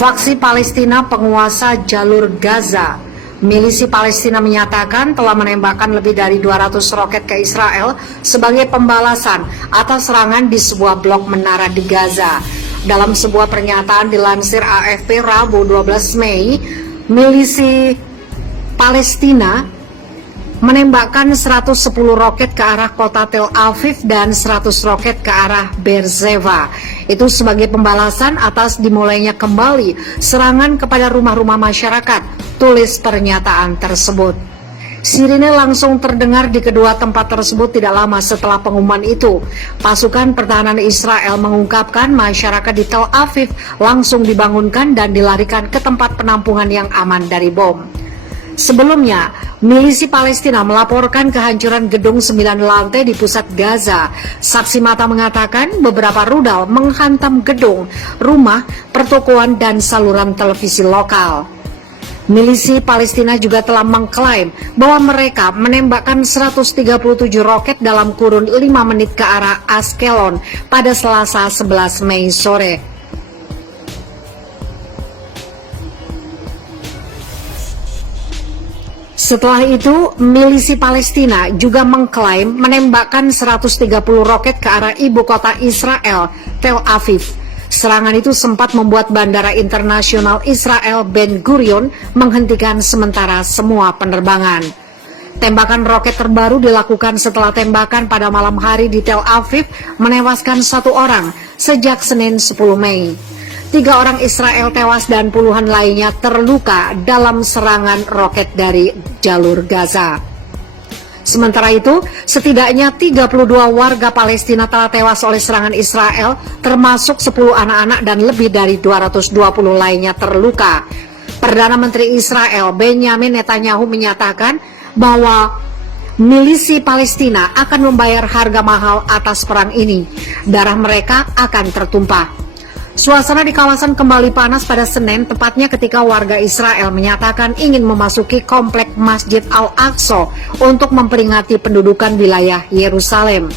Faksi Palestina penguasa jalur Gaza. Milisi Palestina menyatakan telah menembakkan lebih dari 200 roket ke Israel sebagai pembalasan atas serangan di sebuah blok menara di Gaza. Dalam sebuah pernyataan dilansir AFP Rabu 12 Mei, milisi Palestina menembakkan 110 roket ke arah kota Tel Aviv dan 100 roket ke arah Beersheba. Itu sebagai pembalasan atas dimulainya kembali serangan kepada rumah-rumah masyarakat, tulis pernyataan tersebut. Sirine langsung terdengar di kedua tempat tersebut tidak lama setelah pengumuman itu. Pasukan pertahanan Israel mengungkapkan masyarakat di Tel Aviv langsung dibangunkan dan dilarikan ke tempat penampungan yang aman dari bom. Sebelumnya, milisi Palestina melaporkan kehancuran gedung 9 lantai di pusat Gaza. Saksi mata mengatakan beberapa rudal menghantam gedung, rumah, pertokoan, dan saluran televisi lokal. Milisi Palestina juga telah mengklaim bahwa mereka menembakkan 137 roket dalam kurun 5 menit ke arah Ashkelon pada Selasa 11 Mei sore. Setelah itu, milisi Palestina juga mengklaim menembakkan 130 roket ke arah ibu kota Israel, Tel Aviv. Serangan itu sempat membuat Bandara Internasional Israel Ben Gurion menghentikan sementara semua penerbangan. Tembakan roket terbaru dilakukan setelah tembakan pada malam hari di Tel Aviv menewaskan 1 orang sejak Senin 10 Mei. 3 orang Israel tewas dan puluhan lainnya terluka dalam serangan roket dari jalur Gaza. Sementara itu, setidaknya 32 warga Palestina telah tewas oleh serangan Israel, termasuk 10 anak-anak dan lebih dari 220 lainnya terluka. Perdana Menteri Israel Benjamin Netanyahu menyatakan bahwa milisi Palestina akan membayar harga mahal atas perang ini. Darah mereka akan tertumpah. Suasana di kawasan kembali panas pada Senin, tepatnya ketika warga Israel menyatakan ingin memasuki komplek Masjid Al-Aqsa untuk memperingati pendudukan wilayah Yerusalem.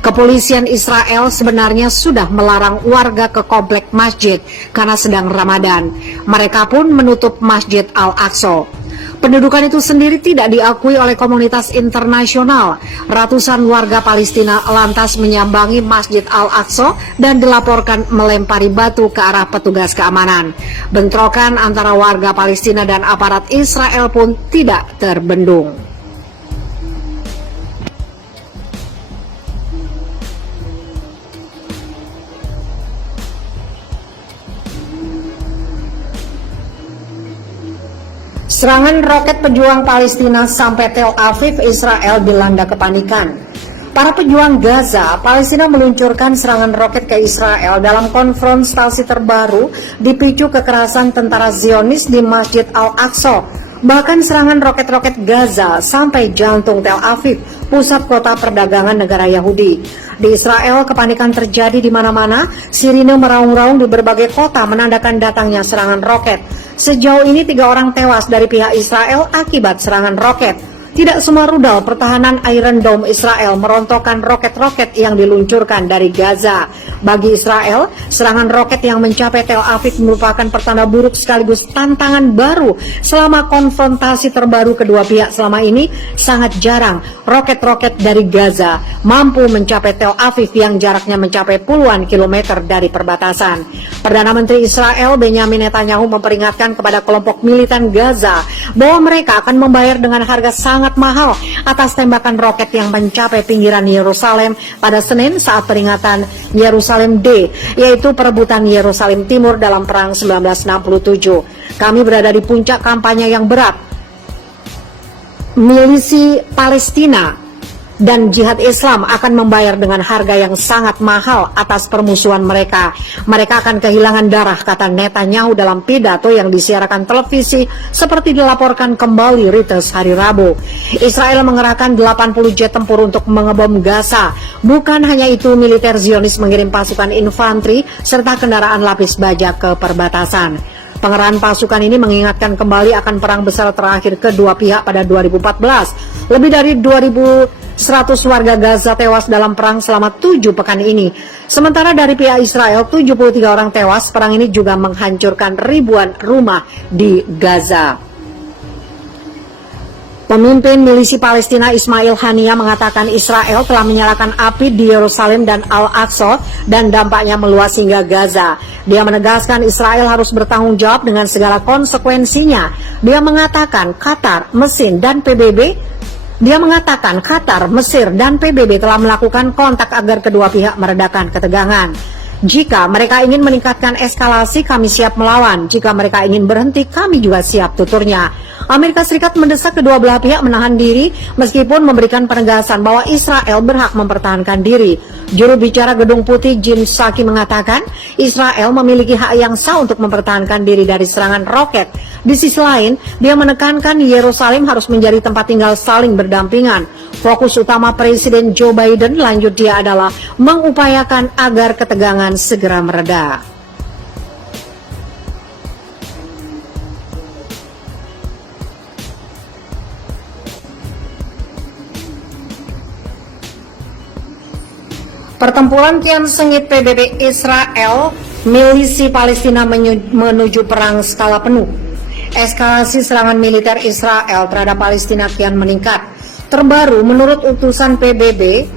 Kepolisian Israel sebenarnya sudah melarang warga ke komplek masjid karena sedang Ramadan. Mereka pun menutup Masjid Al-Aqsa. Pendudukan itu sendiri tidak diakui oleh komunitas internasional. Ratusan warga Palestina lantas menyambangi Masjid Al-Aqsa dan dilaporkan melempari batu ke arah petugas keamanan. Bentrokan antara warga Palestina dan aparat Israel pun tidak terbendung. Serangan roket pejuang Palestina sampai Tel Aviv, Israel dilanda kepanikan. Para pejuang Gaza, Palestina meluncurkan serangan roket ke Israel dalam konfrontasi terbaru dipicu kekerasan tentara Zionis di Masjid Al-Aqsa. Bahkan serangan roket-roket Gaza sampai jantung Tel Aviv, pusat kota perdagangan negara Yahudi. Di Israel, kepanikan terjadi di mana-mana, sirine meraung-raung di berbagai kota menandakan datangnya serangan roket. Sejauh ini 3 orang tewas dari pihak Israel akibat serangan roket. Tidak semua rudal pertahanan Iron Dome Israel merontokkan roket-roket yang diluncurkan dari Gaza. Bagi Israel, serangan roket yang mencapai Tel Aviv merupakan pertanda buruk sekaligus tantangan baru selama konfrontasi terbaru kedua pihak selama ini. Sangat jarang roket-roket dari Gaza mampu mencapai Tel Aviv yang jaraknya mencapai puluhan kilometer dari perbatasan. Perdana Menteri Israel Benjamin Netanyahu memperingatkan kepada kelompok militan Gaza bahwa mereka akan membayar dengan harga sangat mahal atas tembakan roket yang mencapai pinggiran Yerusalem pada Senin saat peringatan Yerusalem Day, yaitu perebutan Yerusalem Timur dalam Perang 1967. Kami berada di puncak kampanye yang berat. Milisi Palestina dan jihad Islam akan membayar dengan harga yang sangat mahal atas permusuhan mereka. Mereka akan kehilangan darah, kata Netanyahu dalam pidato yang disiarkan televisi seperti dilaporkan kembali Reuters hari Rabu. Israel mengerahkan 80 jet tempur untuk mengebom Gaza. Bukan hanya itu, militer Zionis mengirim pasukan infanteri serta kendaraan lapis baja ke perbatasan. Pengerahan pasukan ini mengingatkan kembali akan perang besar terakhir kedua pihak pada 2014. Lebih dari 2.000 100 warga Gaza tewas dalam perang selama 7 pekan ini. Sementara dari pihak Israel, 73 orang tewas. Perang ini juga menghancurkan ribuan rumah di Gaza. Pemimpin milisi Palestina Ismail Haniyeh mengatakan Israel telah menyalakan api di Yerusalem dan Al-Aqsa dan dampaknya meluas hingga Gaza. Dia menegaskan Israel harus bertanggung jawab dengan segala konsekuensinya. Dia mengatakan Qatar, Mesir, dan PBB telah melakukan kontak agar kedua pihak meredakan ketegangan. Jika mereka ingin meningkatkan eskalasi, kami siap melawan. Jika mereka ingin berhenti, kami juga siap, tuturnya. Amerika Serikat mendesak kedua belah pihak menahan diri meskipun memberikan penegasan bahwa Israel berhak mempertahankan diri. Juru bicara Gedung Putih Jen Psaki mengatakan Israel memiliki hak yang sah untuk mempertahankan diri dari serangan roket. Di sisi lain, dia menekankan Yerusalem harus menjadi tempat tinggal saling berdampingan. Fokus utama Presiden Joe Biden lanjut dia adalah mengupayakan agar ketegangan segera mereda. Pertempuran kian sengit PBB Israel, milisi Palestina menuju perang skala penuh. Eskalasi serangan militer Israel terhadap Palestina kian meningkat. Terbaru menurut utusan PBB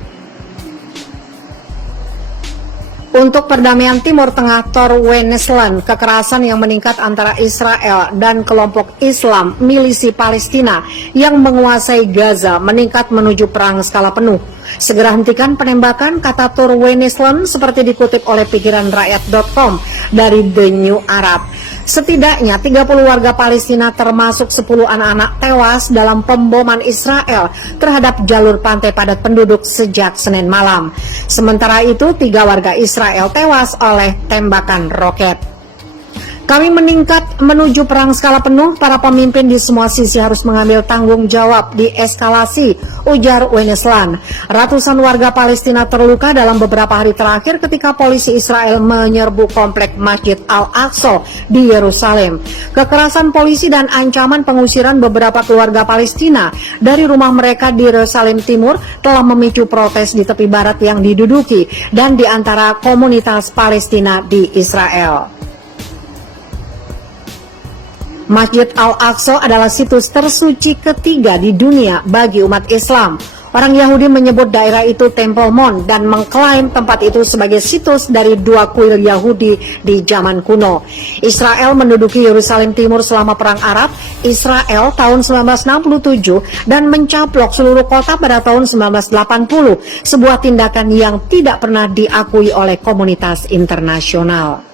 untuk perdamaian Timur Tengah Tor Wennesland, kekerasan yang meningkat antara Israel dan kelompok Islam milisi Palestina yang menguasai Gaza meningkat menuju perang skala penuh. Segera hentikan penembakan, kata Tor Wennesland seperti dikutip oleh pikiranrakyat.com dari The New Arab. Setidaknya 30 warga Palestina termasuk 10 anak-anak tewas dalam pemboman Israel terhadap jalur pantai padat penduduk sejak Senin malam. Sementara itu 3 warga Israel tewas oleh tembakan roket. Kami meningkat menuju perang skala penuh, para pemimpin di semua sisi harus mengambil tanggung jawab di eskalasi, ujar Wennesland. Ratusan warga Palestina terluka dalam beberapa hari terakhir ketika polisi Israel menyerbu komplek Masjid Al-Aqsa di Yerusalem. Kekerasan polisi dan ancaman pengusiran beberapa keluarga Palestina dari rumah mereka di Yerusalem Timur telah memicu protes di tepi barat yang diduduki dan di antara komunitas Palestina di Israel. Masjid Al-Aqsa adalah situs tersuci ketiga di dunia bagi umat Islam. Orang Yahudi menyebut daerah itu Temple Mount dan mengklaim tempat itu sebagai situs dari 2 kuil Yahudi di zaman kuno. Israel menduduki Yerusalem Timur selama Perang Arab Israel tahun 1967 dan mencaplok seluruh kota pada tahun 1980, sebuah tindakan yang tidak pernah diakui oleh komunitas internasional.